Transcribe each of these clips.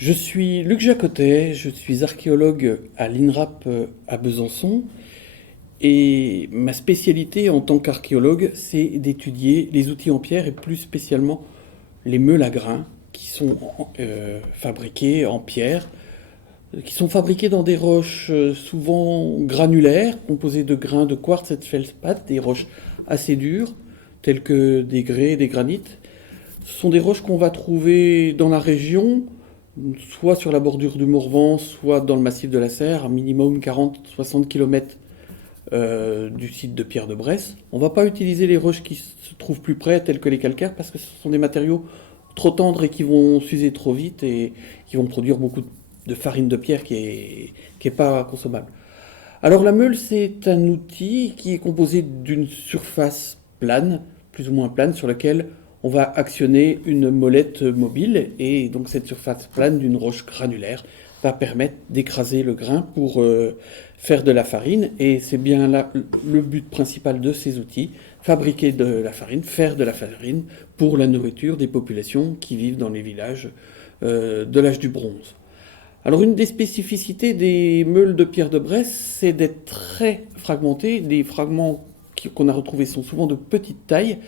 Je suis Luc Jacotet, je suis archéologue à l'INRAP à Besançon et ma spécialité en tant qu'archéologue, c'est d'étudier les outils en pierre et plus spécialement les meules à grains qui sont fabriqués en pierre, qui sont fabriqués dans des roches souvent granulaires, composées de grains de quartz et de feldspath, des roches assez dures, telles que des grès et des granites. Ce sont des roches qu'on va trouver dans la région, soit sur la bordure du Morvan, soit dans le massif de la Serre, à minimum 40-60 km du site de Pierre de Bresse. On ne va pas utiliser les roches qui se trouvent plus près, telles que les calcaires, parce que ce sont des matériaux trop tendres et qui vont s'user trop vite et qui vont produire beaucoup de farine de pierre qui est pas consommable. Alors la meule, c'est un outil qui est composé d'une surface plane, plus ou moins plane, sur laquelle on va actionner une molette mobile, et donc cette surface plane d'une roche granulaire va permettre d'écraser le grain pour faire de la farine, et c'est bien là le but principal de ces outils, fabriquer de la farine, faire de la farine pour la nourriture des populations qui vivent dans les villages de l'âge du bronze. Alors une des spécificités des meules de Pierre de Bresse, c'est d'être très fragmentées. Les fragments qu'on a retrouvés sont souvent de petite taille,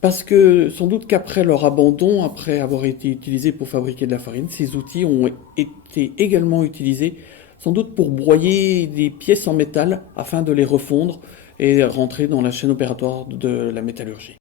parce que sans doute qu'après leur abandon, après avoir été utilisés pour fabriquer de la farine, ces outils ont été également utilisés sans doute pour broyer des pièces en métal afin de les refondre et rentrer dans la chaîne opératoire de la métallurgie.